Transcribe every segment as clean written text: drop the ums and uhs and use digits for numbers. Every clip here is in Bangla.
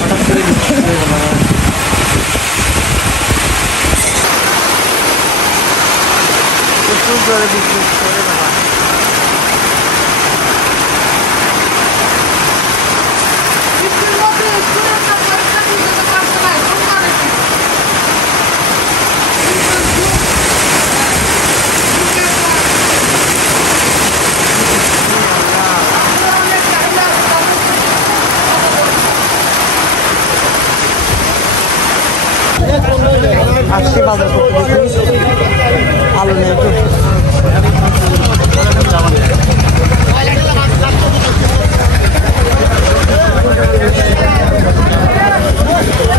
হঠাৎ করে বৃষ্টি শুরু হয়ে গেল। প্রচুর জোরে বৃষ্টি করে বাবা। আসছি বাজার করতে দেখি আলু নিয়ে একটু।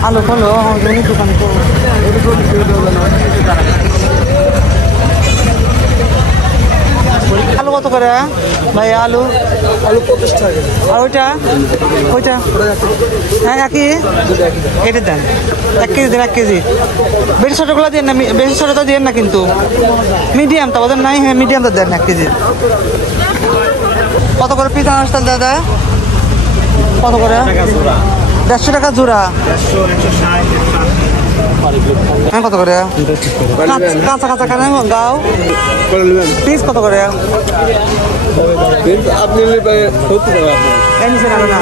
আলু খোলো আমাদের দোকান করবো। আলু কত করে ভাই? আলু 25 টাকা। আর ওইটা ওইটা হ্যাঁ একই এটা দেন। 1 কেজি দেন, 1 কেজি। বেশি ছোটগুলো দেন না, বেশি ছোটটা দেন না কিন্তু মিডিয়াম তা ওদের নাই। হ্যাঁ মিডিয়ামটা দেন 1 কেজি। কত করে পিস আনাস তাহলে দাদা? কত করে? 150 টাকা জোড়া। হ্যাঁ কত করে? কাঁচা কাঁচা কেন গাও পিস কত করে? আপনি নিচে না